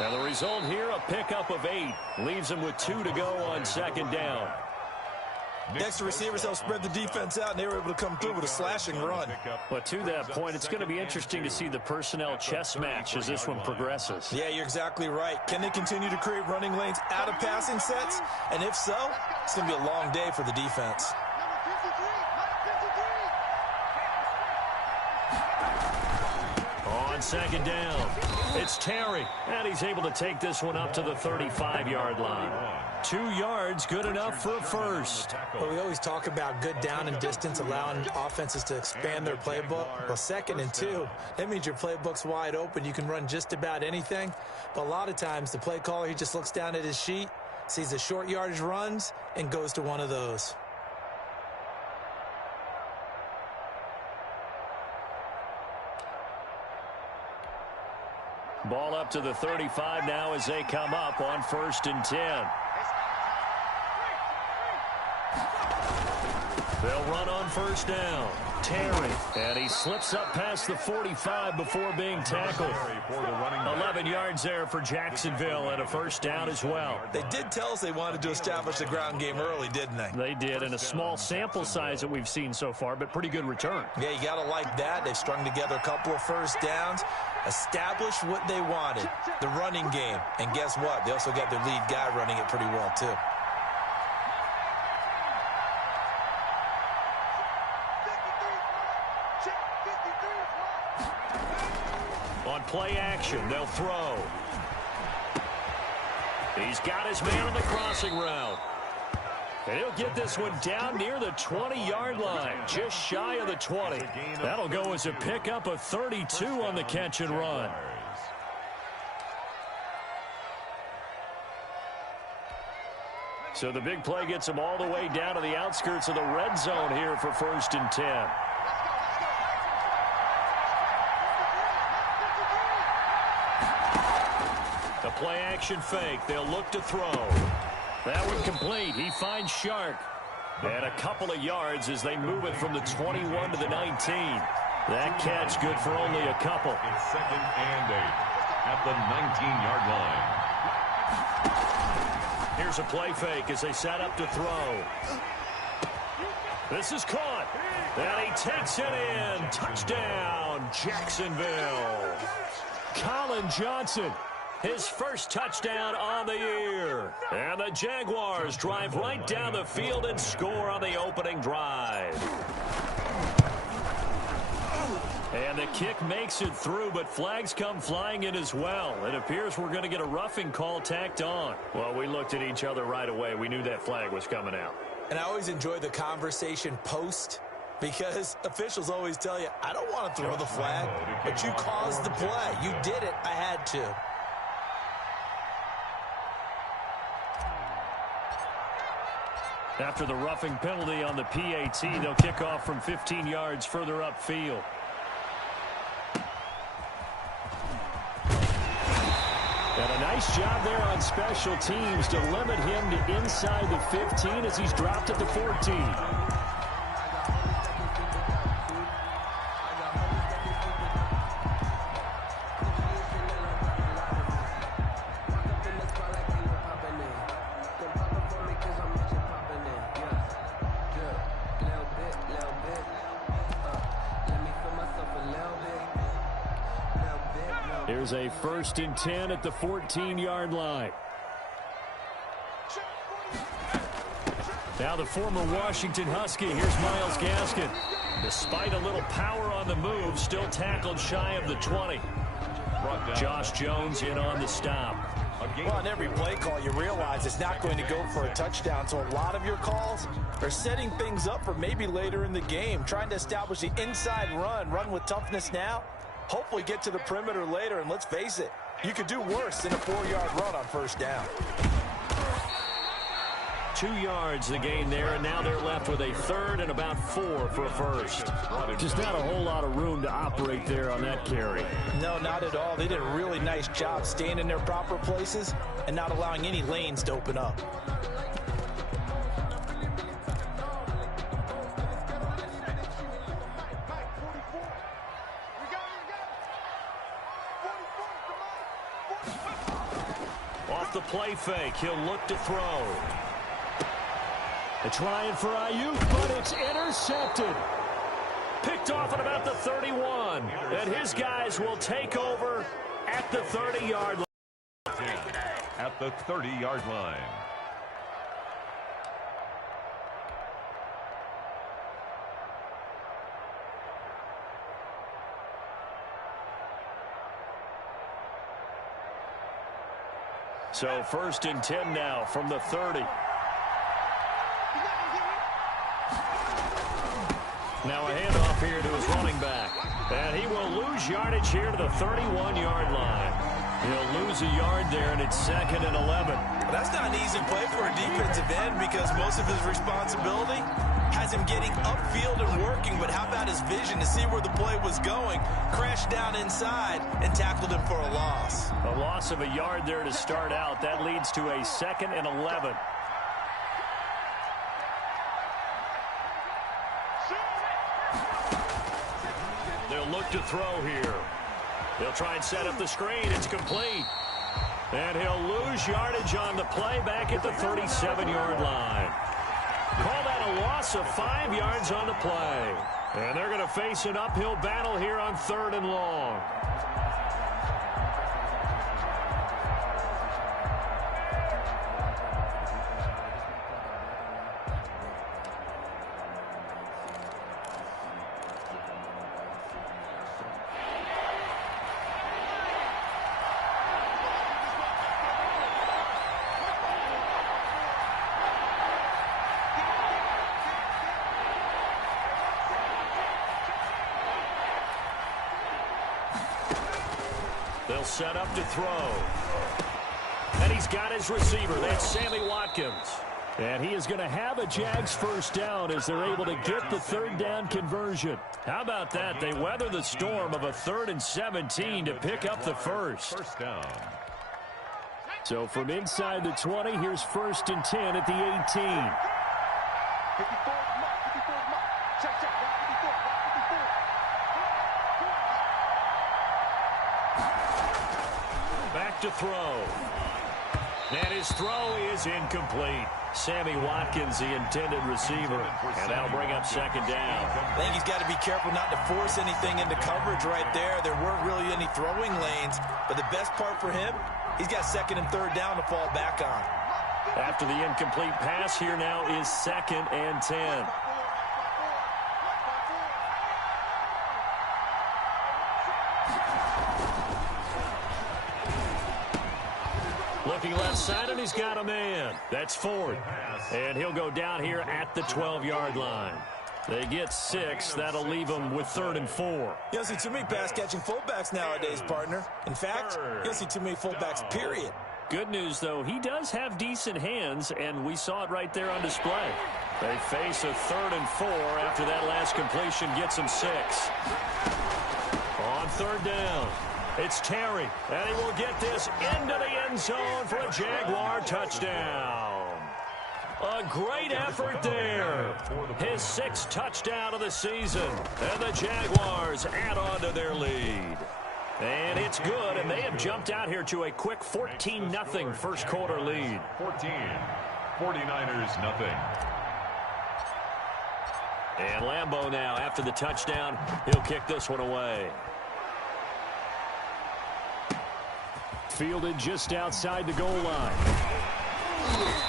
And the result here, a pickup of 8. Leaves them with 2 to go on second down. Extra receivers help spread the defense out, and they were able to come through with a slashing run. But to that point, it's going to be interesting to see the personnel chess match as this one progresses. Yeah, you're exactly right. Can they continue to create running lanes out of passing sets? And if so, it's going to be a long day for the defense. On second down, it's Terry, and he's able to take this one up to the 35-yard line. 2 yards, good enough for a first. Well, we always talk about good down and distance, allowing offenses to expand their playbook. Well, 2nd and 2, that means your playbook's wide open. You can run just about anything. But a lot of times, the play caller, he just looks down at his sheet, sees the short yardage runs, and goes to one of those. Ball up to the 35 now as they come up on 1st and 10. They'll run on 1st down. Terry, and he slips up past the 45 before being tackled. 11 yards there for Jacksonville and a 1st down as well. They did tell us they wanted to establish the ground game early, didn't they? They did, and a small sample size that we've seen so far, but pretty good return. Yeah, you got to like that. They've strung together a couple of 1st downs, established what they wanted, the running game. And guess what? They also got their lead guy running it pretty well, too. On play action, they'll throw. He's got his man on the crossing route. And he'll get this one down near the 20-yard line, just shy of the 20. That'll go as a pickup of 32 on the catch and run. So the big play gets him all the way down to the outskirts of the red zone here for 1st and 10. The play action fake. They'll look to throw. That one complete. He finds Shark. And a couple of yards as they move it from the 21 to the 19. That catch good for only a couple. It's 2nd and 8 at the 19-yard line. Here's a play fake as they set up to throw. This is caught. And he takes it in. Touchdown, Jacksonville. Colin Johnson, his first touchdown on the year. And the Jaguars drive right down the field and score on the opening drive. And the kick makes it through, but flags come flying in as well. It appears we're going to get a roughing call tacked on. Well, we looked at each other right away. We knew that flag was coming out. And I always enjoy the conversation post, because officials always tell you, I don't want to throw the flag, but you caused the play. You did it. I had to. After the roughing penalty on the PAT, they'll kick off from 15 yards further upfield. And a nice job there on special teams to limit him to inside the 15 as he's dropped at the 14. Here's a 1st and 10 at the 14-yard line. Now the former Washington Husky. Here's Myles Gaskin. Despite a little power on the move, still tackled shy of the 20. Josh Jones in on the stop. Well, on every play call, you realize it's not going to go for a touchdown. So a lot of your calls are setting things up for maybe later in the game, trying to establish the inside run with toughness now. Hopefully get to the perimeter later, and let's face it, you could do worse than a 4-yard run on 1st down. 2 yards the gain there, and now they're left with a 3rd and about 4 for a first. Just not a whole lot of room to operate there on that carry. No, not at all. They did a really nice job staying in their proper places and not allowing any lanes to open up. off the play fake. He'll look to throw. They're trying for Ayuk, but it's intercepted. Picked off at about the 31. And his guys will take over at the 30-yard line. At the 30-yard line. So 1st and 10 now from the 30. Now a handoff here to his running back. And he will lose yardage here to the 31-yard line. He'll lose a yard there, and it's 2nd and 11. That's not an easy play for a defensive end because most of his responsibility has him getting upfield and working, but how about his vision to see where the play was going, crashed down inside, and tackled him for a loss. A loss of a yard there to start out. That leads to a 2nd and 11. They'll look to throw here. They'll try and set up the screen. It's complete. And he'll lose yardage on the play back at the 37-yard line. Call that a loss of 5 yards on the play. And they're going to face an uphill battle here on 3rd and long. They'll set up to throw. And he's got his receiver. That's Sammy Watkins. And he is going to have a Jags first down as they're able to get the 3rd down conversion. How about that? They weather the storm of a 3rd and 17 to pick up the first. First down. So from inside the 20, here's 1st and 10 at the 18. Back to throw. And his throw is incomplete. Sammy Watkins, the intended receiver. And that'll bring up 2nd down. I think he's got to be careful not to force anything into coverage right there. There weren't really any throwing lanes. But the best part for him, he's got 2nd and 3rd down to fall back on. After the incomplete pass, here now is 2nd and 10. Looking left side, and he's got a man. That's Ford. And he'll go down here at the 12-yard line. They get 6. That'll leave them with 3rd and 4. You don't see too many pass-catching fullbacks nowadays, partner. In fact, you don't see too many fullbacks, period. Good news, though, he does have decent hands, and we saw it right there on display. They face a 3rd and 4 after that last completion gets them 6. On 3rd down. It's Terry, and he will get this into the end zone for a Jaguar touchdown. A great effort there. His 6th touchdown of the season, and the Jaguars add on to their lead. And it's good, and they have jumped out here to a quick 14-0 first quarter lead. 14. 49ers nothing. And Lambeau now, after the touchdown, he'll kick this one away. Fielded just outside the goal line.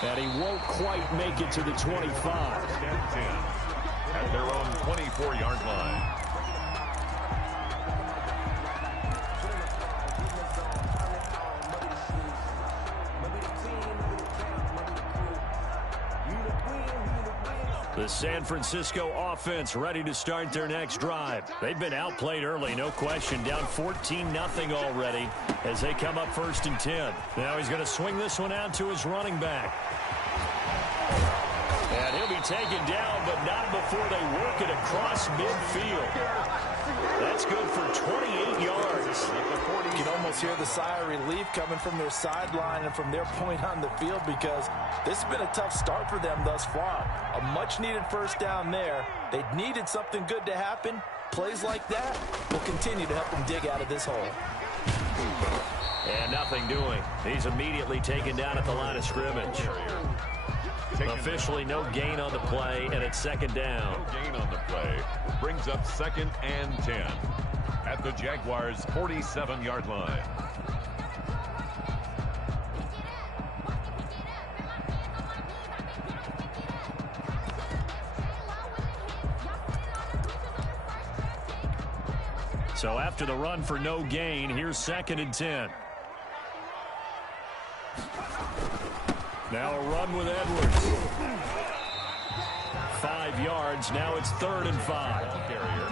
And he won't quite make it to the 25. 10 at their own 24-yard line. The San Francisco offense ready to start their next drive. They've been outplayed early, no question. Down 14-0 already as they come up 1st and 10. Now he's going to swing this one out to his running back. And he'll be taken down, but not before they work it across midfield. That's good for 28 yards. You can almost hear the sigh of relief coming from their sideline and from their point on the field because this has been a tough start for them thus far. A much-needed first down there. They needed something good to happen. Plays like that will continue to help them dig out of this hole. And nothing doing. He's immediately taken down at the line of scrimmage. Officially no gain on the play, and it's second down. No gain on the play. Brings up 2nd and 10 at the Jaguars' 47-yard line. So after the run for no gain, here's 2nd and 10. Now a run with Edwards. 5 yards. Now it's 3rd and 5. Ball carrier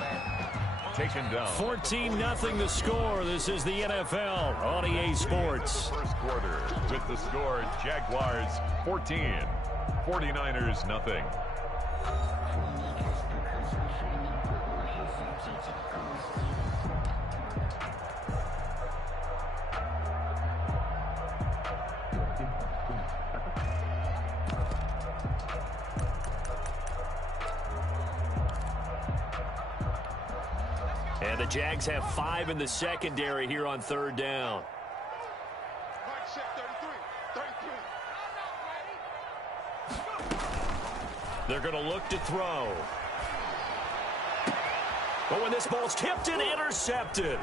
taken down. 14-0 the score. This is the NFL on EA Sports. First quarter with the score Jaguars 14, 49ers nothing. And the Jags have 5 in the secondary here on 3rd down. They're going to look to throw. But when this ball's tipped and intercepted.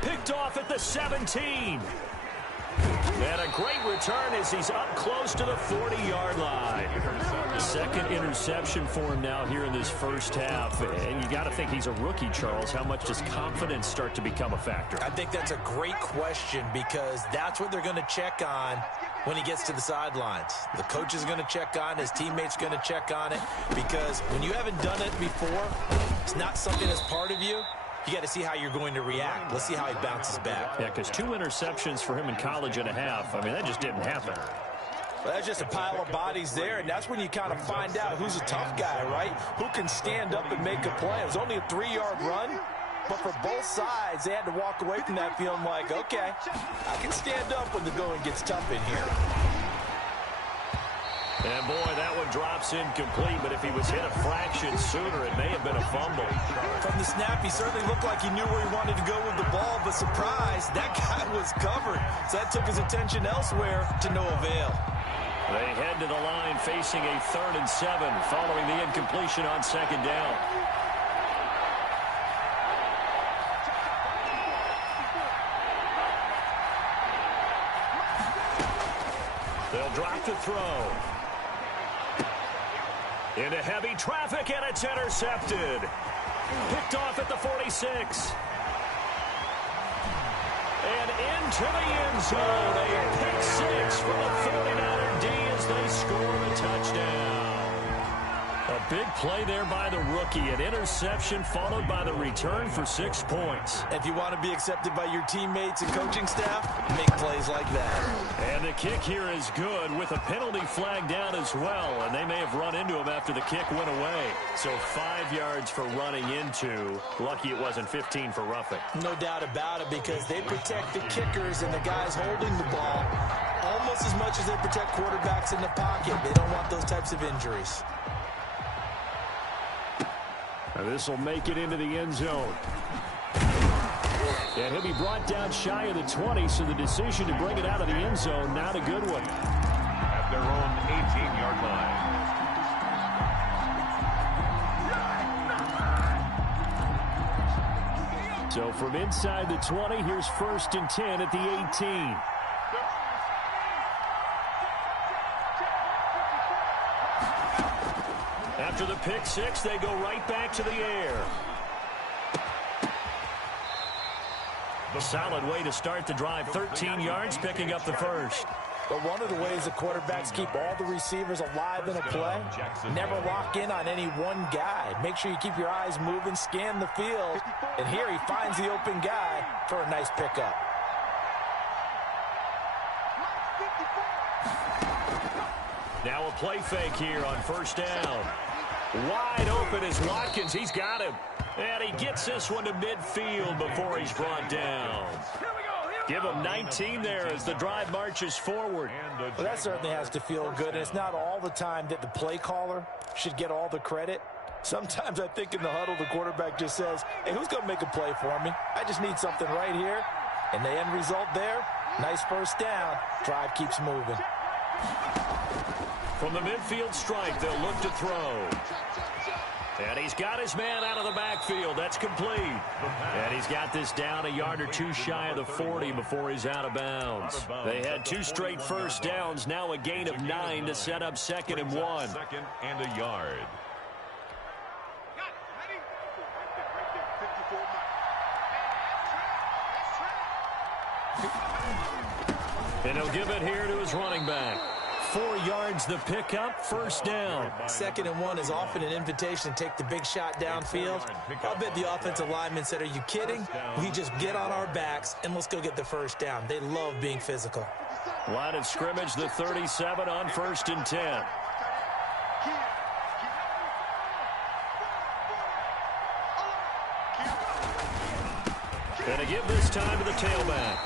Picked off at the 17. And a great return as he's up close to the 40-yard line. Second interception for him now here in this first half. And you got to think he's a rookie, Charles. How much does confidence start to become a factor? I think that's a great question because that's what they're going to check on when he gets to the sidelines. The coach is going to check on, his teammates going to check on it, because when you haven't done it before, it's not something that's part of you. You got to see how you're going to react. Let's see how he bounces back. Yeah, because 2 interceptions for him in college and a half. I mean, that just didn't happen. Well, that's just a pile of bodies there, and that's when you kind of find out who's a tough guy, right? Who can stand up and make a play. It was only a 3-yard run, but for both sides, they had to walk away from that feeling like, okay, I can stand up when the going gets tough in here. And, boy, that one drops incomplete, but if he was hit a fraction sooner, it may have been a fumble. From the snap, he certainly looked like he knew where he wanted to go with the ball, but surprise, that guy was covered. So that took his attention elsewhere to no avail. They head to the line facing a 3rd and 7 following the incompletion on 2nd down. They'll drop to throw. Into heavy traffic, and it's intercepted. Picked off at the 46. And into the end zone. A pick 6 for the 49er D as they score the touchdown. A big play there by the rookie. An interception followed by the return for 6 points. If you want to be accepted by your teammates and coaching staff, make plays like that. And the kick here is good with a penalty flag down as well. And they may have run into him after the kick went away. So 5 yards for running into. Lucky it wasn't 15 for roughing. No doubt about it, because they protect the kickers and the guys holding the ball almost as much as they protect quarterbacks in the pocket. They don't want those types of injuries. This will make it into the end zone. And he'll be brought down shy of the 20, so the decision to bring it out of the end zone, not a good one. At their own 18-yard line. So from inside the 20, here's 1st and 10 at the 18. After the pick 6, they go right back to the air. A solid way to start the drive. 13 yards, picking up the first. But one of the ways the quarterbacks keep all the receivers alive in a play, never lock in on any one guy. Make sure you keep your eyes moving, scan the field, and here he finds the open guy for a nice pickup. Now a play fake here on 1st down. Wide open is Watkins. He's got him. And he gets this one to midfield before he's brought down. Give him 19 there as the drive marches forward. Well, that certainly has to feel good, and it's not all the time that the play caller should get all the credit. Sometimes I think in the huddle the quarterback just says, hey, who's going to make a play for me? I just need something right here. And the end result there, nice first down. Drive keeps moving. From the midfield strike, they'll look to throw. And he's got his man out of the backfield. That's complete. And he's got this down a yard or two shy of the 40 before he's out of bounds. They had 2 straight first downs, now a gain of 9 to set up 2nd and 1. 2nd and a yard. And he'll give it here to his running back. 4 yards the pickup, first down. 2nd and 1 is often an invitation to take the big shot downfield. I bet the offensive linemen said, are you kidding? We just get on our backs and let's go get the first down. They love being physical. Line of scrimmage, the 37 on 1st and 10. And a give this time to the tailback.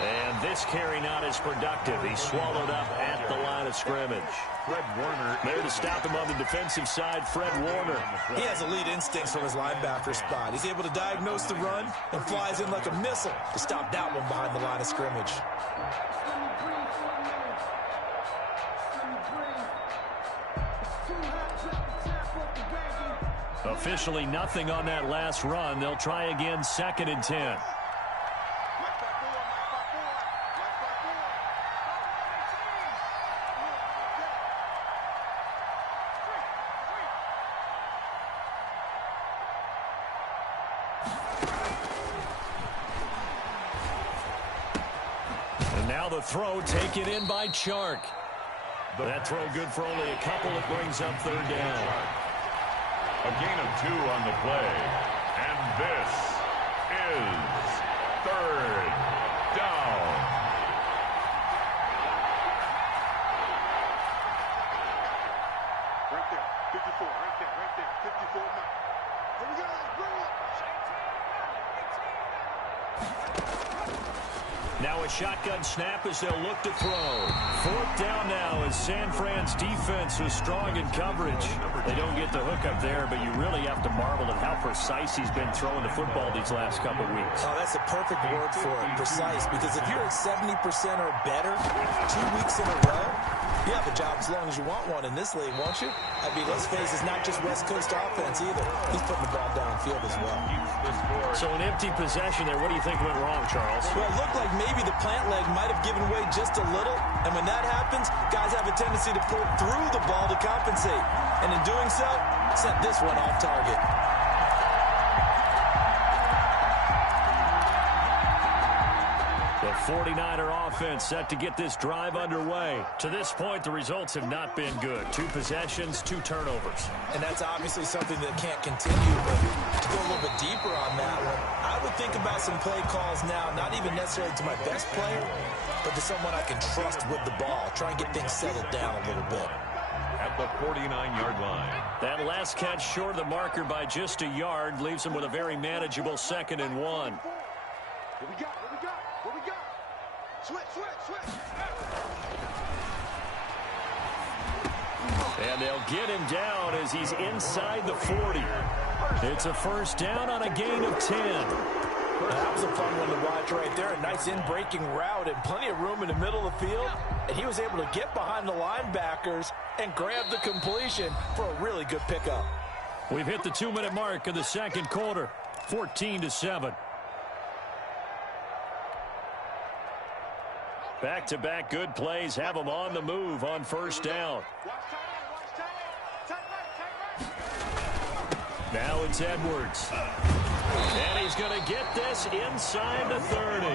And this carry not as productive. He's swallowed up at the line of scrimmage. Fred Warner. There to stop him on the defensive side, Fred Warner. He has elite instincts from his linebacker spot. He's able to diagnose the run and flies in like a missile to stop that one behind the line of scrimmage. Officially nothing on that last run. They'll try again, 2nd and 10. And now the throw taken in by Chark. That throw good for only a couple. It brings up 3rd down. A gain of 2 on the play. And this is 3rd down. Right there, 54, right there, 54 now. Here we go, let's bring it. Now a shotgun snap as they'll look to throw. 4th down now as San Fran's defense was strong in coverage. They don't get the hook up there, but you really have to marvel at how precise he's been throwing the football these last couple of weeks. Oh, that's a perfect word for it, precise, because if you're at 70% or better 2 weeks in a row, you have a job as long as you want one in this league, won't you? I mean, let's face it, it's not just West Coast offense either. He's putting the ball downfield as well. So an empty possession there. What do you think went wrong, Charles? Well, it looked like maybe the plant leg might have given way just a little, and when that happens, guys have a tendency to pull through the ball to compensate. And in doing so, sent this one off target. The 49er offense set to get this drive underway. To this point, the results have not been good. 2 possessions, 2 turnovers. And that's obviously something that can't continue, but to go a little bit deeper on that one, I would think about some play calls now, not even necessarily to my best player, but to someone I can trust with the ball. Try and get things settled down a little bit. At the 49-yard line. That last catch short of the marker by just a yard leaves him with a very manageable 2nd and 1. What we got, what we got, what we got? Switch, switch, switch. And they'll get him down as he's inside the 40. It's a first down on a gain of 10. That was a fun one to watch right there. A nice in-breaking route and plenty of room in the middle of the field. And he was able to get behind the linebackers and grab the completion for a really good pickup. We've hit the 2-minute mark of the 2nd quarter, 14-7. Back-to-back good plays have them on the move on first down. Now it's Edwards. And he's going to get this inside the 30.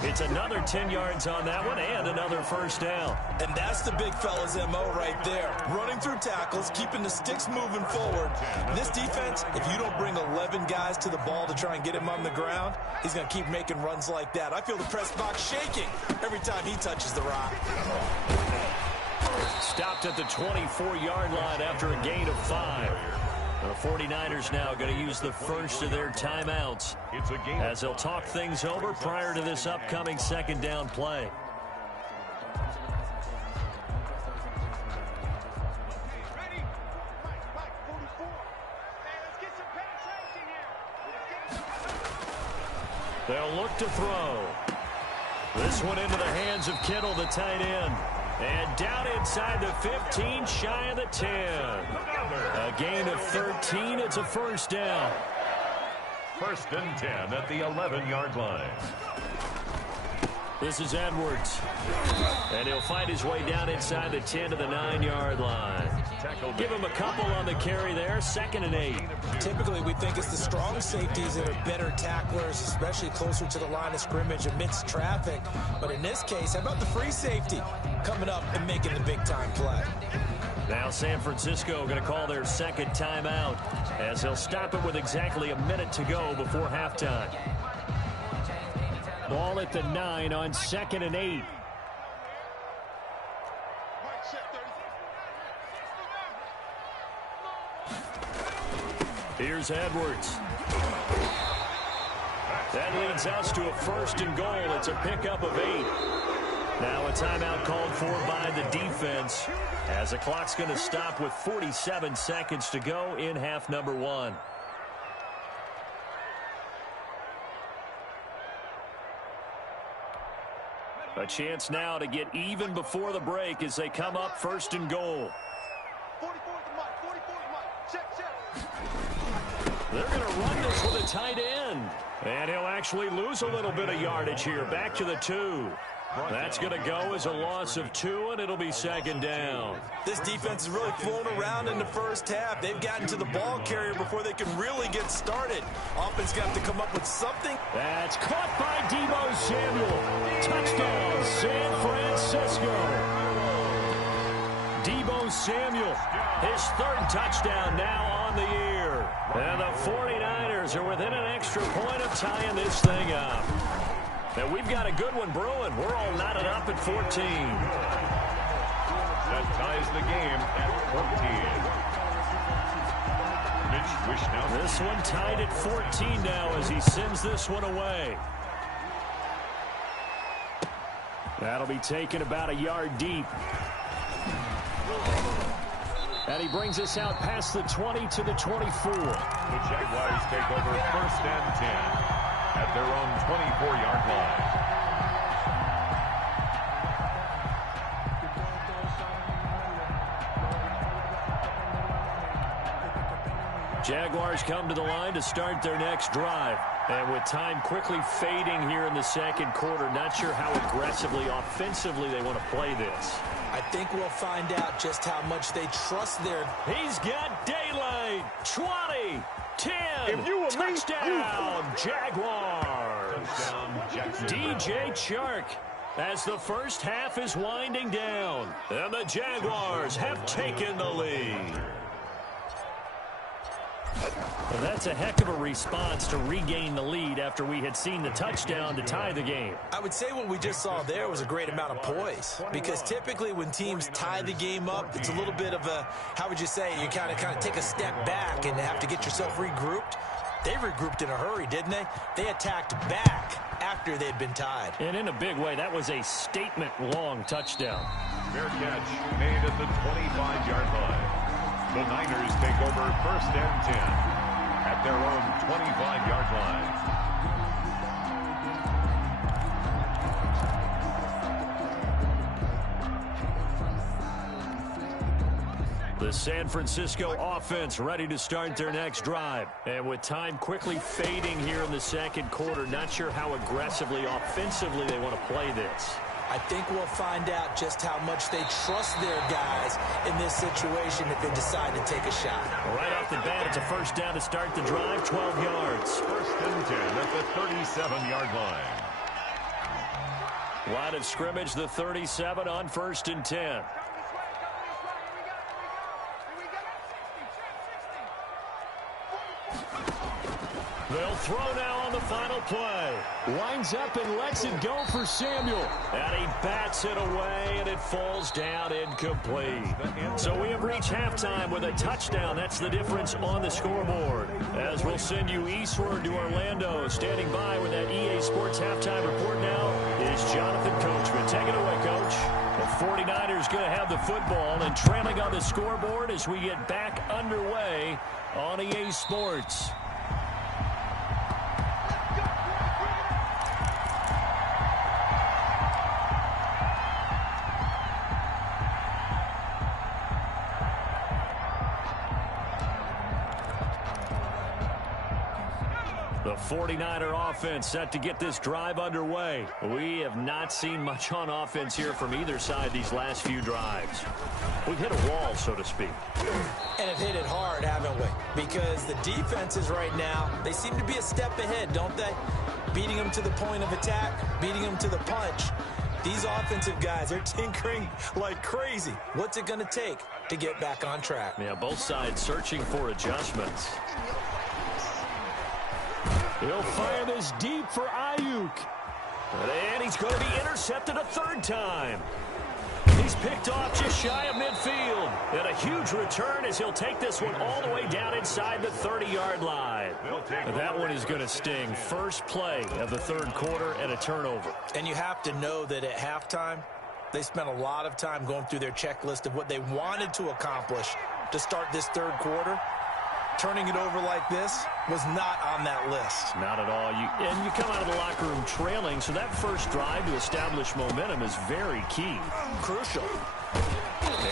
It's another 10 yards on that one and another first down. And that's the big fella's MO right there. Running through tackles, keeping the sticks moving forward. This defense, if you don't bring 11 guys to the ball to try and get him on the ground, he's going to keep making runs like that. I feel the press box shaking every time he touches the rock. Stopped at the 24-yard line after a gain of 5. The 49ers now going to use the first of their timeouts as they'll talk things over prior to this upcoming 2nd down play. They'll look to throw. This one into the hands of Kittle, the tight end. And down inside the 15, shy of the 10. A gain of 13. It's a first down. First and 10 at the 11-yard line. This is Edwards. And he'll find his way down inside the 10 to the 9-yard line. Give him a couple on the carry there. 2nd and 8. Typically, we think it's the strong safeties that are better tacklers, especially closer to the line of scrimmage amidst traffic. But in this case, how about the free safety coming up and making the big-time play? Now San Francisco going to call their second timeout as they'll stop it with exactly a minute to go before halftime. Ball at the 9 on 2nd and 8. Here's Edwards. That leads us to a 1st and goal. It's a pickup of 8. Now a timeout called for by the defense as the clock's going to stop with 47 seconds to go in half number 1. A chance now to get even before the break as they come up 1st and goal. They're going to run this with a tight end. And he'll actually lose a little bit of yardage here. Back to the 2. That's going to go as a loss of 2, and it'll be 2nd down. This defense has really flown around in the first half. They've gotten to the ball carrier before they can really get started. Offense got to come up with something. That's caught by Deebo Samuel. Touchdown, San Francisco. Deebo Samuel, his 3rd touchdown now on the year. And the 49ers are within an extra point of tying this thing up. And we've got a good one brewing. We're all knotted up at 14. That ties the game at 14. Mitch Wishnowsky. This one tied at 14 now as he sends this one away. That'll be taken about a yard deep. And he brings us out past the 20 to the 24. The Jaguars take over 1st and 10 at their own 24-yard line. Jaguars come to the line to start their next drive. And with time quickly fading here in the 2nd quarter, not sure how aggressively, offensively they want to play this. I think we'll find out just how much they trust their... He's got daylight. 20, 10, touchdown, Jaguars. DJ Chark as the first half is winding down. And the Jaguars have taken the lead. Well, that's a heck of a response to regain the lead after we had seen the touchdown to tie the game. I would say what we just saw there was a great amount of poise, because typically when teams tie the game up, it's a little bit of a, how would you say, you kind of take a step back and have to get yourself regrouped. They regrouped in a hurry, didn't they? They attacked back after they'd been tied. And in a big way, that was a statement-long touchdown. Fair catch made at the 25-yard line. The Niners take over 1st and 10 at their own 25-yard line. The San Francisco offense ready to start their next drive. And with time quickly fading here in the 2nd quarter, not sure how aggressively, offensively they want to play this. I think we'll find out just how much they trust their guys in this situation if they decide to take a shot. Right off the bat, it's a 1st down to start the drive, 12 yards. 1st and 10 at the 37-yard line. Line of scrimmage, the 37 on 1st and 10. They'll throw now on the final play. Winds up and lets it go for Samuel. And he bats it away, and it falls down incomplete. So we have reached halftime with a touchdown. That's the difference on the scoreboard. As we'll send you eastward to Orlando. Standing by with that EA Sports halftime report now is Jonathan Coachman. Take it away, Coach. The 49ers going to have the football and trailing on the scoreboard as we get back underway on EA Sports. The 49er offense set to get this drive underway. We have not seen much on offense here from either side these last few drives. We've hit a wall, so to speak. And have hit it hard, haven't we? Because the defenses right now, they seem to be a step ahead, don't they? Beating them to the point of attack, beating them to the punch. These offensive guys, they're tinkering like crazy. What's it going to take to get back on track? Yeah, both sides searching for adjustments. He'll fire this deep for Ayuk. And he's going to be intercepted a third time. He's picked off just shy of midfield. And a huge return as he'll take this one all the way down inside the 30-yard line. That one is going to sting. First play of the third quarter and a turnover. And you have to know that at halftime, they spent a lot of time going through their checklist of what they wanted to accomplish to start this third quarter. Turning it over like this was not on that list. Not at all. And you come out of the locker room trailing, so that first drive to establish momentum is very key. Crucial.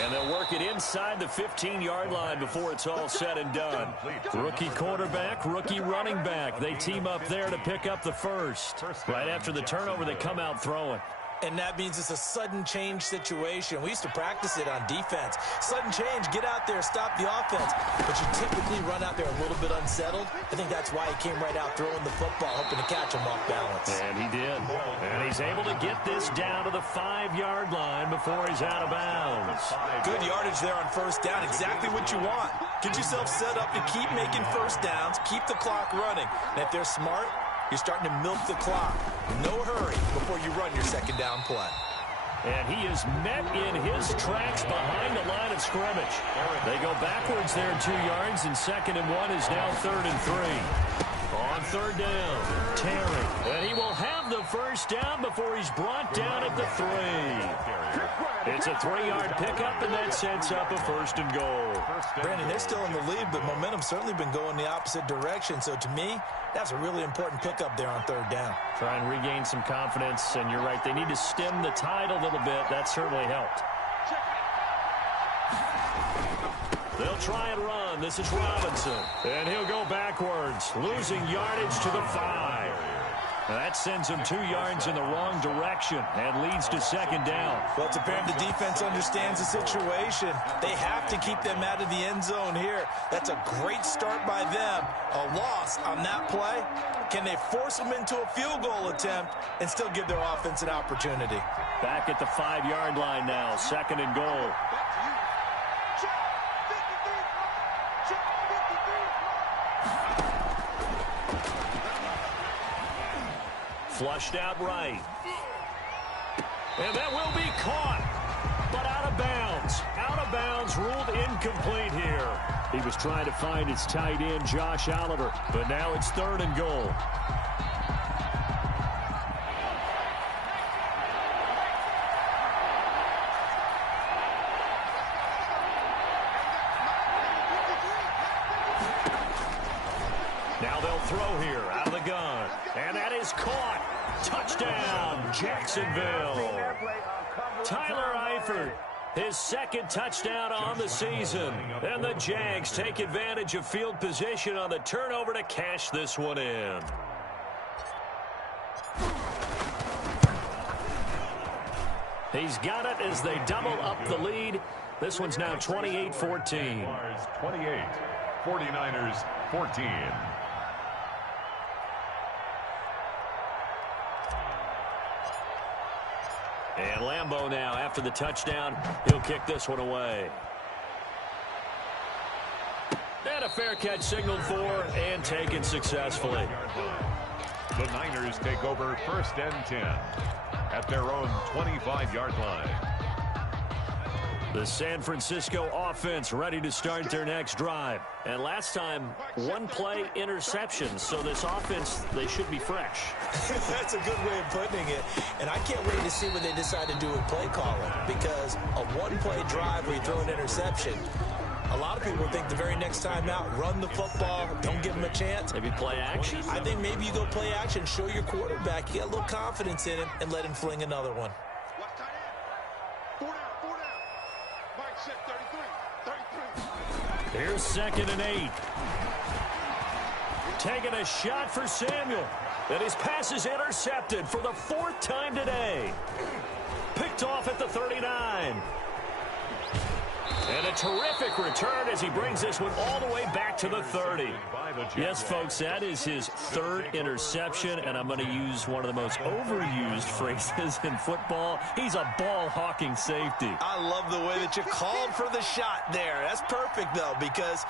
And they'll work it inside the 15-yard line before it's all said and done. Rookie quarterback, rookie running back. They team up there to pick up the first. Right after the turnover, they come out throwing. And that means it's a sudden change situation. We used to practice it on defense. Sudden change, get out there, stop the offense. But you typically run out there a little bit unsettled. I think that's why he came right out throwing the football, hoping to catch him off balance. And he did. And he's able to get this down to the 5-yard line before he's out of bounds. Good yardage there on first down. Exactly what you want. Get yourself set up to keep making first downs, keep the clock running. And if they're smart, you're starting to milk the clock. No hurry before you run your second down play. And he is met in his tracks behind the line of scrimmage. They go backwards there 2 yards, and 2nd and 1 is now 3rd and 3. On third down, Terry. And he will have the first down before he's brought down at the 3. It's a 3-yard pickup, and that sets up a 1st and goal. Brandon, they're still in the lead, but momentum's certainly been going the opposite direction. So to me, that's a really important pickup there on third down. Try and regain some confidence, and you're right. They need to stem the tide a little bit. That certainly helped. They'll try and run. This is Robinson. And he'll go backwards, losing yardage to the 5. That sends him 2 yards in the wrong direction and leads to 2nd down. Well, it's apparent the defense understands the situation. They have to keep them out of the end zone here. That's a great start by them. A loss on that play. Can they force them into a field goal attempt and still give their offense an opportunity? Back at the 5-yard line now, 2nd and goal. Flushed out right. And that will be caught, but out of bounds. Out of bounds, ruled incomplete here. He was trying to find his tight end, Josh Oliver, but now it's 3rd and goal. Now they'll throw here out of the gun. And that is caught. Touchdown, Jacksonville. Tyler Eifert, his 2nd touchdown on the season. And the Jags take advantage of field position on the turnover to cash this one in. He's got it as they double up the lead. This one's now 28-14. 28, 49ers 14. And Lambeau now, after the touchdown, he'll kick this one away. And a fair catch signaled for and taken successfully. The Niners take over 1st and 10 at their own 25-yard line. The San Francisco offense ready to start their next drive. And last time, 1-play interception. So this offense, they should be fresh. That's a good way of putting it. And I can't wait to see what they decide to do with play calling. Because a 1-play drive where you throw an interception, a lot of people think the very next time out, run the football, don't give them a chance. Maybe play action? I think maybe you go play action, show your quarterback, you get a little confidence in him, and let him fling another one. Here's 2nd and 8. Taking a shot for Samuel. And his pass is intercepted for the 4th time today. Picked off at the 39. And a terrific return as he brings this one all the way back to the 30. Yes, folks, that is his 3rd interception, and I'm going to use one of the most overused phrases in football. He's a ball-hawking safety. I love the way that you called for the shot there. That's perfect, though, because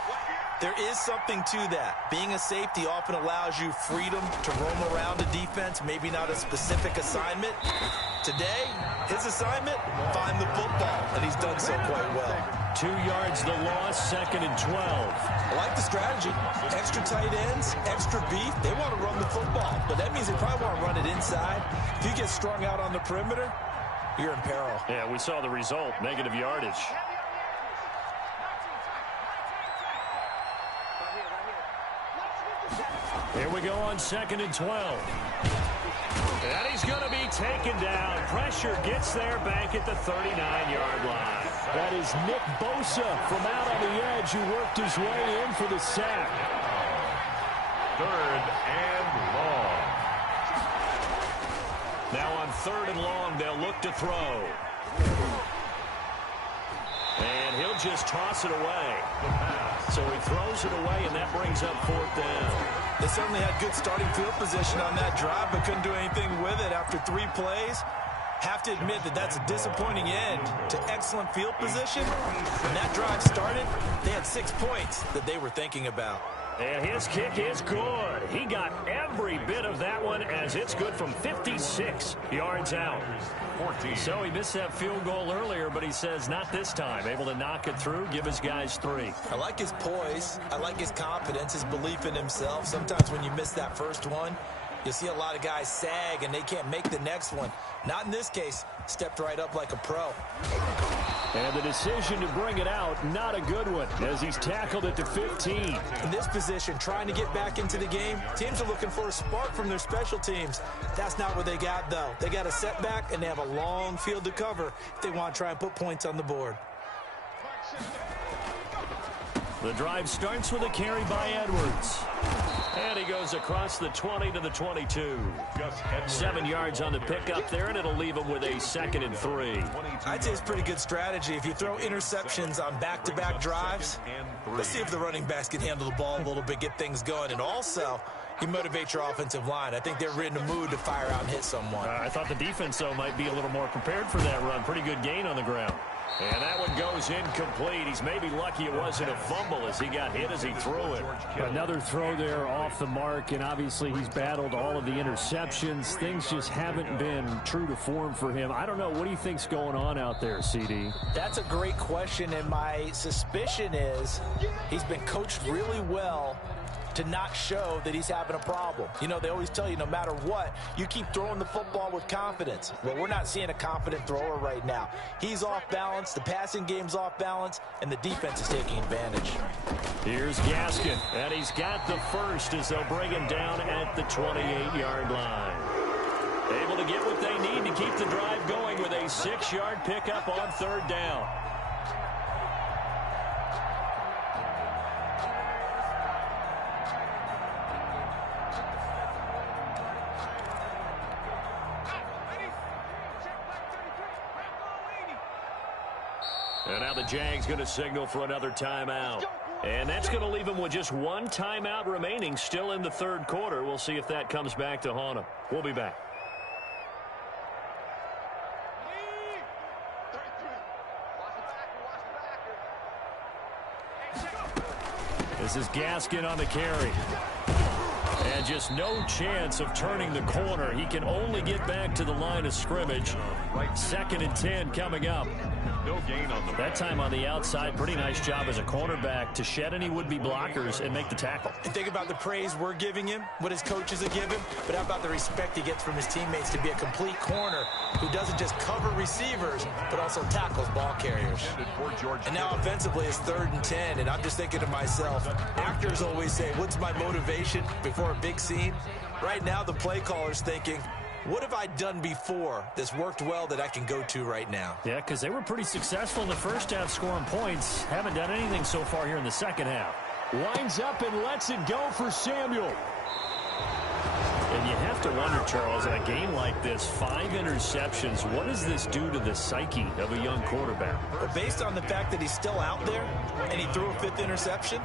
there is something to that. Being a safety often allows you freedom to roam around a defense, maybe not a specific assignment. Today, his assignment, find the football, and he's done so quite well. 2 yards the loss, 2nd and 12. I like the strategy. Extra tight ends, extra beef. They want to run the football, but that means they probably want to run it inside. If you get strung out on the perimeter, you're in peril. Yeah, we saw the result, negative yardage. Here we go on 2nd and 12. And he's going to be taken down. Pressure gets there back at the 39-yard line. That is Nick Bosa from out on the edge who worked his way in for the sack. 3rd and long. Now on 3rd and long, they'll look to throw. And he'll just toss it away. So he throws it away, and that brings up 4th down. They certainly had good starting field position on that drive, but couldn't do anything with it after 3 plays. Have to admit that that's a disappointing end to excellent field position. When that drive started, they had 6 points that they were thinking about. And his kick is good. He got every bit of that one as it's good from 56 yards out. 14. So he missed that field goal earlier, but he says not this time. Able to knock it through, give his guys 3. I like his poise. I like his confidence, his belief in himself. Sometimes when you miss that first one, you see a lot of guys sag and they can't make the next one. Not in this case. Stepped right up like a pro. And the decision to bring it out, not a good one, as he's tackled at the 15. In this position, trying to get back into the game, teams are looking for a spark from their special teams. That's not what they got, though. They got a setback, and they have a long field to cover if they want to try and put points on the board. The drive starts with a carry by Edwards. And he goes across the 20 to the 22. 7 yards on the pickup there, and it'll leave him with a 2nd and 3. I'd say it's pretty good strategy. If you throw interceptions on back-to-back drives, let's see if the running backs can handle the ball a little bit, get things going. And also, you motivate your offensive line. I think they're in a mood to fire out and hit someone. I thought the defense, though, might be a little more prepared for that run. Pretty good gain on the ground. And that one goes incomplete. He's maybe lucky it wasn't a fumble as he got hit as he threw it. Another throw there off the mark, and obviously he's battled all of the interceptions. Things just haven't been true to form for him. I don't know. What do you think's going on out there, CD? That's a great question, and my suspicion is he's been coached really well to not show that he's having a problem. You know, they always tell you no matter what, you keep throwing the football with confidence. Well, we're not seeing a confident thrower right now. He's off balance, the passing game's off balance, and the defense is taking advantage. Here's Gaskin, and he's got the first as they'll bring him down at the 28-yard line. Able to get what they need to keep the drive going with a 6-yard pickup on 3rd down. And now the Jags going to signal for another timeout. And that's going to leave him with just 1 timeout remaining still in the 3rd quarter. We'll see if that comes back to haunt him. We'll be back. This is Gaskin on the carry. And just no chance of turning the corner. He can only get back to the line of scrimmage. 2nd and 10 coming up. No gain on That time on the outside, pretty nice job as a cornerback to shed any would-be blockers and make the tackle. And think about the praise we're giving him, what his coaches are giving, but how about the respect he gets from his teammates to be a complete corner who doesn't just cover receivers, but also tackles ball carriers. And now offensively it's 3rd and 10, and I'm just thinking to myself, actors always say, what's my motivation before a big scene? Right now the play caller's thinking, what have I done before that's worked well that I can go to right now? Yeah, because they were pretty successful in the first half scoring points. Haven't done anything so far here in the second half. Winds up and lets it go for Samuel. And you have to wonder, Charles, in a game like this, 5 interceptions, what does this do to the psyche of a young quarterback? Well, based on the fact that he's still out there and he threw a 5th interception,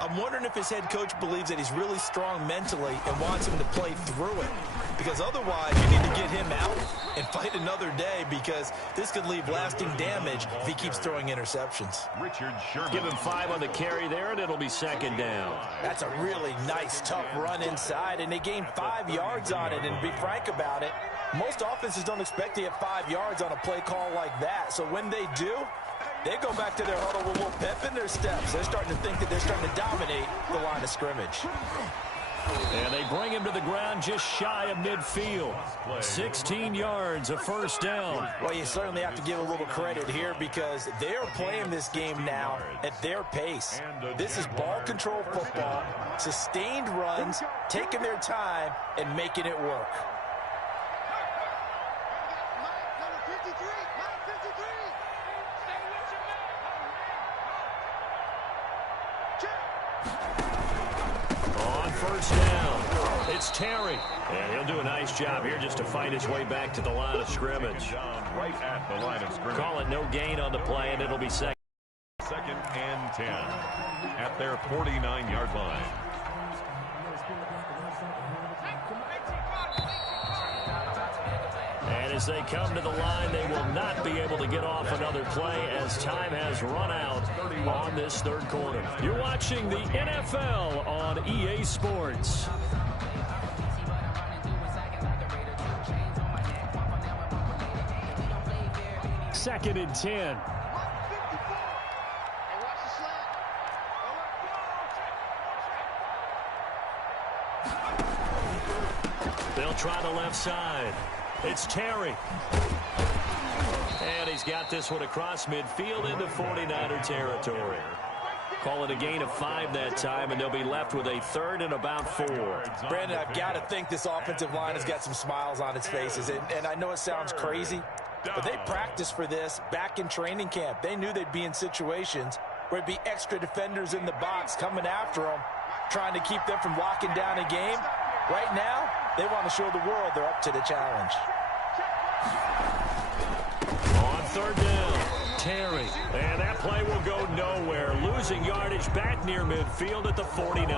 I'm wondering if his head coach believes that he's really strong mentally and wants him to play through it. Because otherwise, you need to get him out and fight another day, because this could leave lasting damage if he keeps throwing interceptions. Richard Sherman. Give him 5 on the carry there, and it'll be 2nd down. That's a really nice, tough run inside, and they gained 5 yards on it. And to be frank about it, most offenses don't expect to get 5 yards on a play call like that. So when they do, they go back to their huddle with a little pep in their steps. They're starting to think that they're starting to dominate the line of scrimmage. And they bring him to the ground just shy of midfield. 16 yards, a 1st down. Well, you certainly have to give a little credit here, because they're playing this game now at their pace. This is ball control football, sustained runs, taking their time, and making it work. On 1st down, it's Terry. And he'll do a nice job here just to fight his way back to the line of scrimmage. Right at the line of scrimmage. Call it no gain on the play, and it'll be 2nd. 2nd and 10 at their 49-yard line. And as they come to the line, they will not be able to get off another play as time has run out on this 3rd quarter. You're watching the NFL on EA Sports. Second and 10. They'll try the left side. It's Terry. And he's got this one across midfield into 49er territory. Call it a gain of 5 that time, and they'll be left with a 3rd and about 4. Brandon, I've got to think this offensive line has got some smiles on its faces. And I know it sounds crazy, but they practiced for this back in training camp. They knew they'd be in situations where it'd be extra defenders in the box coming after them, trying to keep them from locking down a game. Right now, they want to show the world they're up to the challenge. On 3rd down, Terry. And that play will go nowhere. Losing yardage back near midfield at the 49.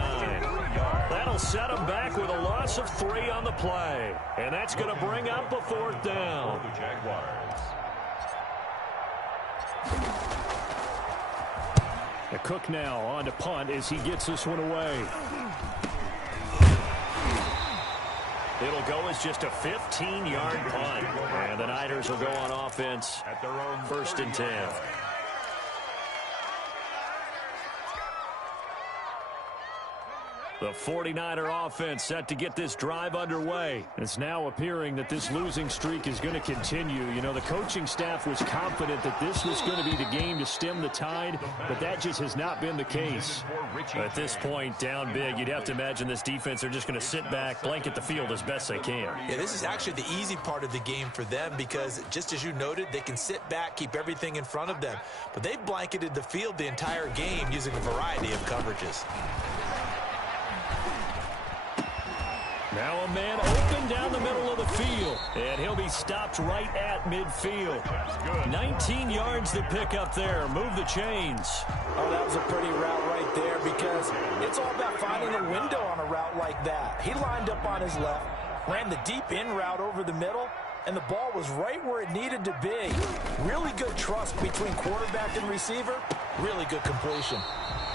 That'll set them back with a loss of 3 on the play. And that's going to bring up a 4th down. The Jaguars. The Cook now on to punt as he gets this one away. It'll go as just a 15-yard punt. And the Niners will go on offense At their own 1st and 10. The 49er offense set to get this drive underway. It's now appearing that this losing streak is going to continue. You know, the coaching staff was confident that this was going to be the game to stem the tide, but that just has not been the case. At this point, down big, you'd have to imagine this defense are just going to sit back, blanket the field as best they can. Yeah, this is actually the easy part of the game for them, because just as you noted, they can sit back, keep everything in front of them. But they've blanketed the field the entire game using a variety of coverages. Now a man open down the middle of the field, and he'll be stopped right at midfield. 19 yards to pick up there. Move the chains. Oh, that was a pretty route right there, because it's all about finding a window on a route like that. He lined up on his left, ran the deep in route over the middle, and the ball was right where it needed to be. Really good trust between quarterback and receiver. Really good completion.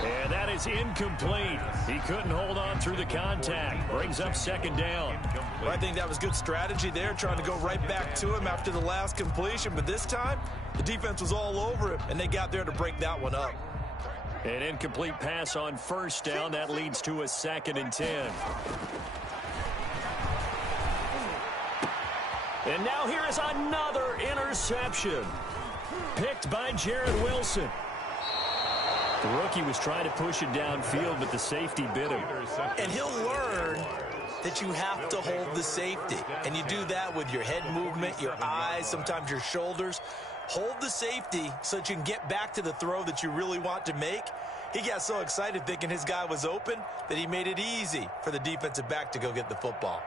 And that is incomplete. He couldn't hold on through the contact. Brings up 2nd down. Well, I think that was good strategy there, trying to go right back to him after the last completion. But this time, the defense was all over him, and they got there to break that one up. An incomplete pass on 1st down. That leads to a 2nd and 10. And now here is another interception. Picked by Jared Wilson. The rookie was trying to push it downfield, but the safety bit him. And he'll learn that you have to hold the safety. And you do that with your head movement, your eyes, sometimes your shoulders. Hold the safety so that you can get back to the throw that you really want to make. He got so excited thinking his guy was open that he made it easy for the defensive back to go get the football.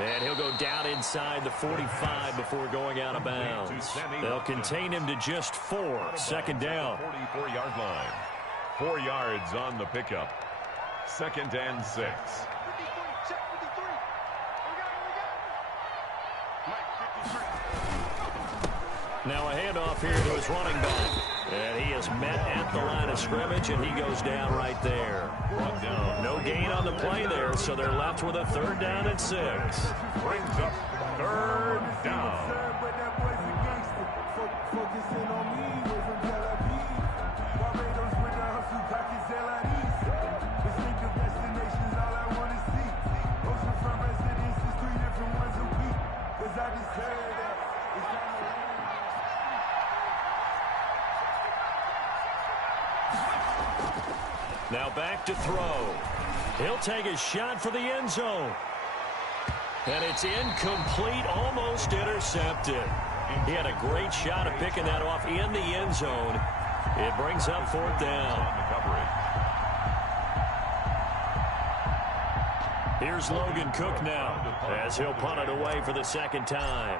And he'll go down inside the 45 before going out of bounds. They'll contain him to just 4. Second down. 44-yard line. 4 yards on the pickup. 2nd and 6. Now a handoff here to his running back. And he is met at the line of scrimmage, and he goes down right there. No gain on the play there, so they're left with a 3rd down and 6. Brings up 3rd down. Now back to throw. He'll take a shot for the end zone. And it's incomplete, almost intercepted. He had a great shot at picking that off in the end zone. It brings up 4th down. Here's Logan Cook now as he'll punt it away for the 2nd time.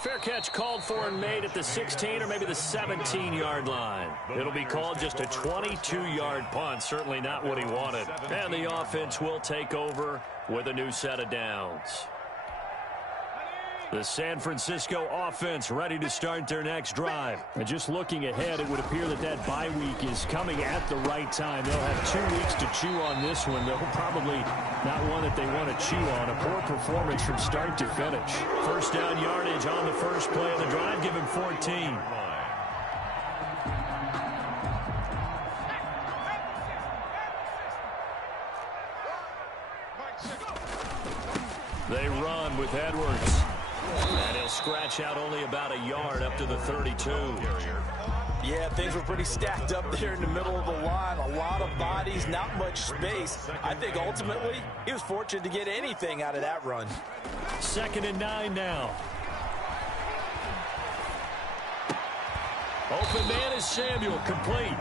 Fair catch called for and made at the 16 or maybe the 17-yard line. It'll be called just a 22-yard punt. Certainly not what he wanted. And the offense will take over with a new set of downs. The San Francisco offense ready to start their next drive. And just looking ahead, it would appear that bye week is coming at the right time. They'll have 2 weeks to chew on this one, though probably not one that they want to chew on. A poor performance from start to finish. 1st down yardage on the first play of the drive. Give him 14. They run with Edwards. And he'll scratch out only about a yard up to the 32. Yeah, things were pretty stacked up there in the middle of the line. A lot of bodies, not much space. I think ultimately he was fortunate to get anything out of that run. 2nd and 9 now. Open man is Samuel, complete.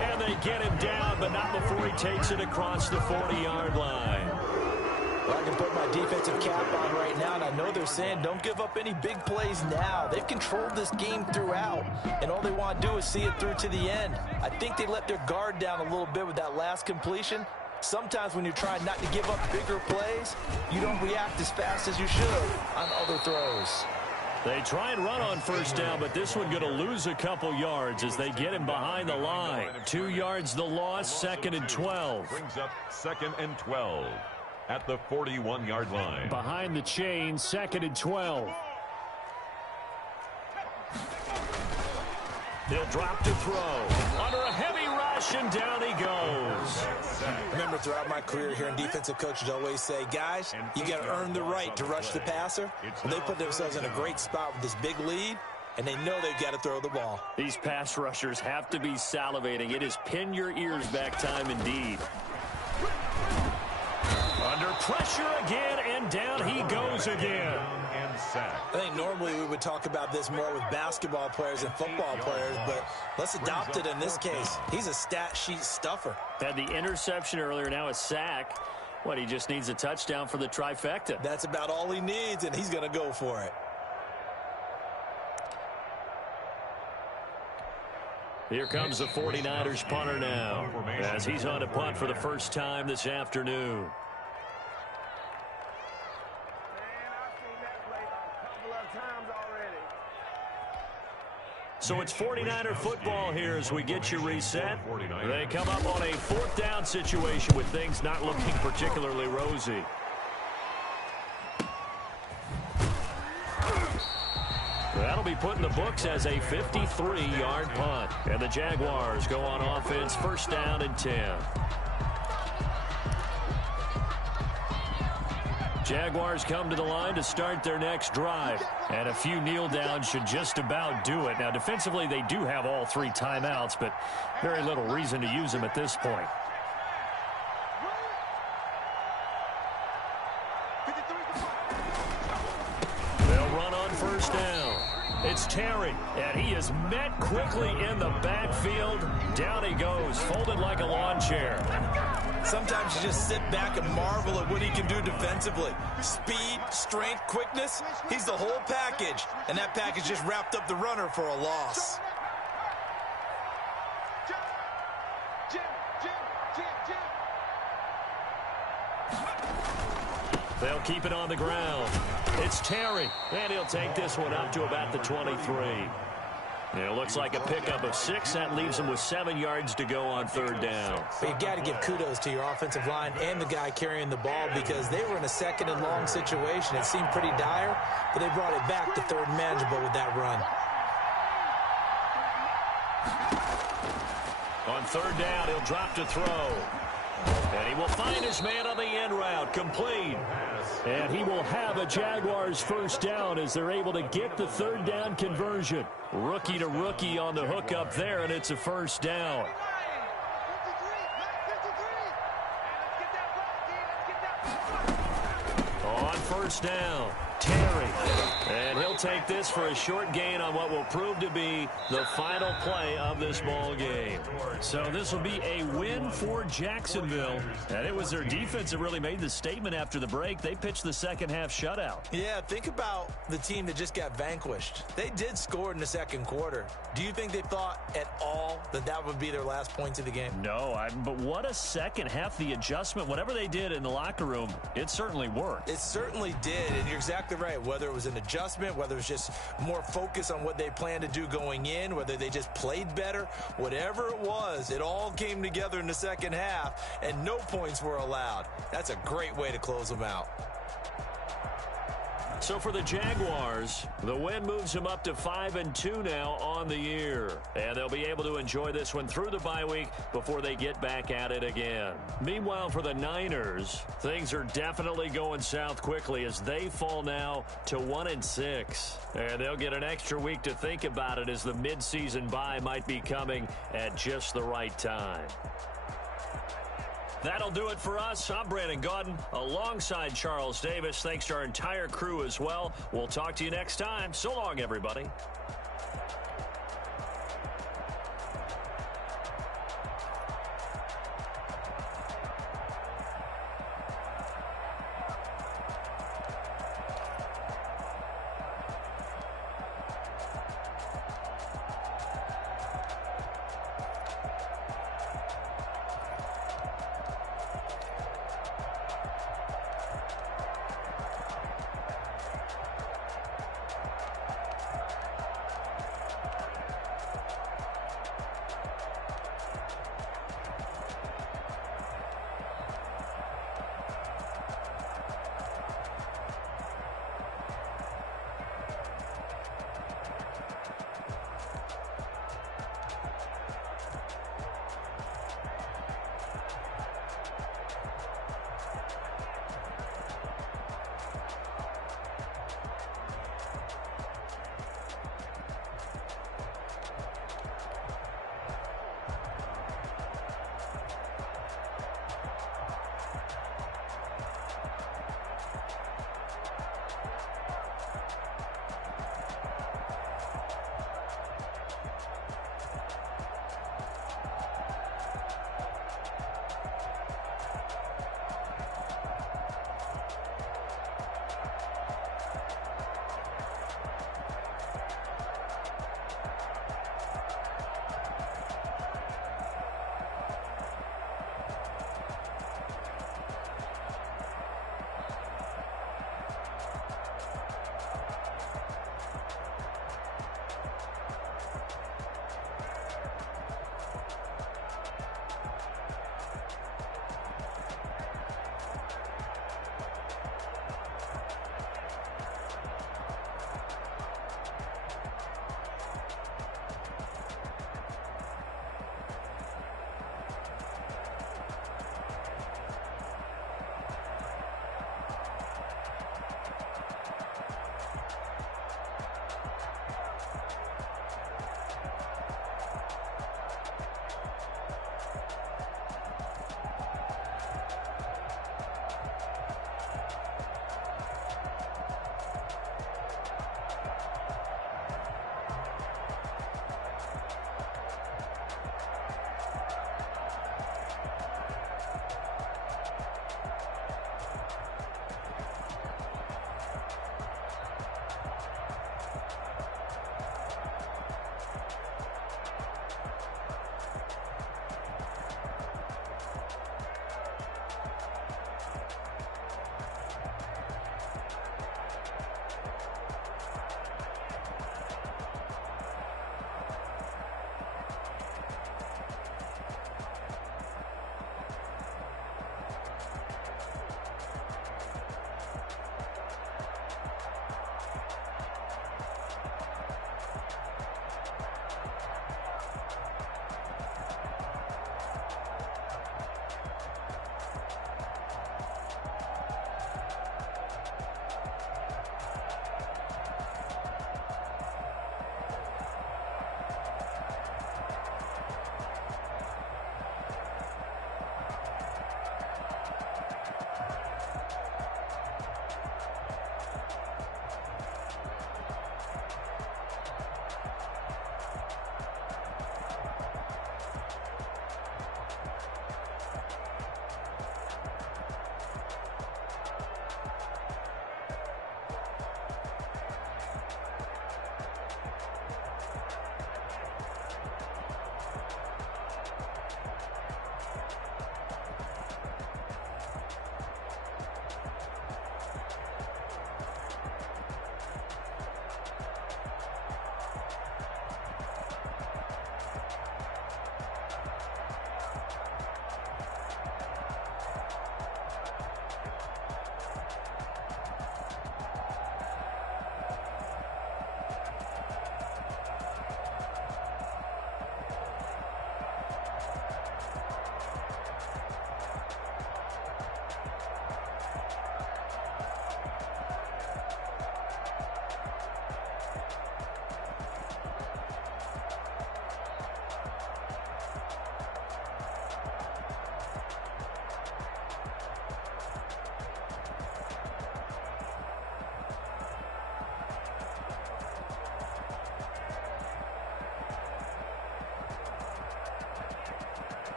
And they get him down, but not before he takes it across the 40-yard line. Well, I can put my defensive cap on right now, and I know they're saying don't give up any big plays now. They've controlled this game throughout, and all they want to do is see it through to the end. I think they let their guard down a little bit with that last completion. Sometimes when you're trying not to give up bigger plays, you don't react as fast as you should on other throws. They try and run on 1st down, but this one going to lose a couple yards as they get him behind the line. 2 yards the loss, 2nd and 12. Brings up 2nd and 12 at the 41-yard line. Behind the chain, 2nd and 12. He'll drop to throw. Under a heavy rush, and down he goes. Remember, throughout my career here in defensive coaches always say, guys, you got to earn the right to rush the passer. And they put themselves in a great spot with this big lead, and they know they've got to throw the ball. These pass rushers have to be salivating. It is pin your ears back time indeed. Under pressure again, and down he goes again. I think normally we would talk about this more with basketball players and football players, but let's adopt it in this case. He's a stat sheet stuffer. Had the interception earlier, now a sack. What, he just needs a touchdown for the trifecta. That's about all he needs, and he's going to go for it. Here comes the 49ers punter now, as he's on a punt for the first time this afternoon. So it's 49er football here as we get you reset. They come up on a 4th down situation with things not looking particularly rosy. That'll be put in the books as a 53-yard punt. And the Jaguars go on offense, 1st down and 10. Jaguars come to the line to start their next drive. And a few kneel downs should just about do it. Now, defensively, they do have all 3 timeouts, but very little reason to use them at this point. They'll run on first down. It's Terry, and he is met quickly in the backfield. Down he goes, folded like a lawn chair. Sometimes you just sit back and marvel at what he can do defensively. Speed, strength, quickness, he's the whole package. And that package just wrapped up the runner for a loss. They'll keep it on the ground. It's Terry, and he'll take this one up to about the 23. It looks like a pickup of 6. That leaves him with 7 yards to go on third down. But you've got to give kudos to your offensive line and the guy carrying the ball because they were in a second and long situation. It seemed pretty dire, but they brought it back to third and manageable with that run. On third down, he'll drop to throw. And he will find his man on the end route, complete. And he will have a Jaguars first down as they're able to get the third down conversion. Rookie to rookie on the hook up there, and it's a first down. On first down, Terry. And he'll take this for a short gain on what will prove to be the final play of this ball game. So this will be a win for Jacksonville. And it was their defense that really made the statement after the break. They pitched the second half shutout. Yeah, think about the team that just got vanquished. They did score in the second quarter. Do you think they thought at all that that would be their last points of the game? No, but what a second half. The adjustment, whatever they did in the locker room, it certainly worked. It certainly did, and you're exactly right. Whether it was an adjustment, whether it was just more focus on what they planned to do going in, whether they just played better, whatever it was, it all came together in the second half, and no points were allowed. That's a great way to close them out. So for the Jaguars, the win moves them up to 5-2 now on the year. And they'll be able to enjoy this one through the bye week before they get back at it again. Meanwhile, for the Niners, things are definitely going south quickly as they fall now to 1-6. And they'll get an extra week to think about it as the midseason bye might be coming at just the right time. That'll do it for us. I'm Brandon Gaudin alongside Charles Davis. Thanks to our entire crew as well. We'll talk to you next time. So long, everybody.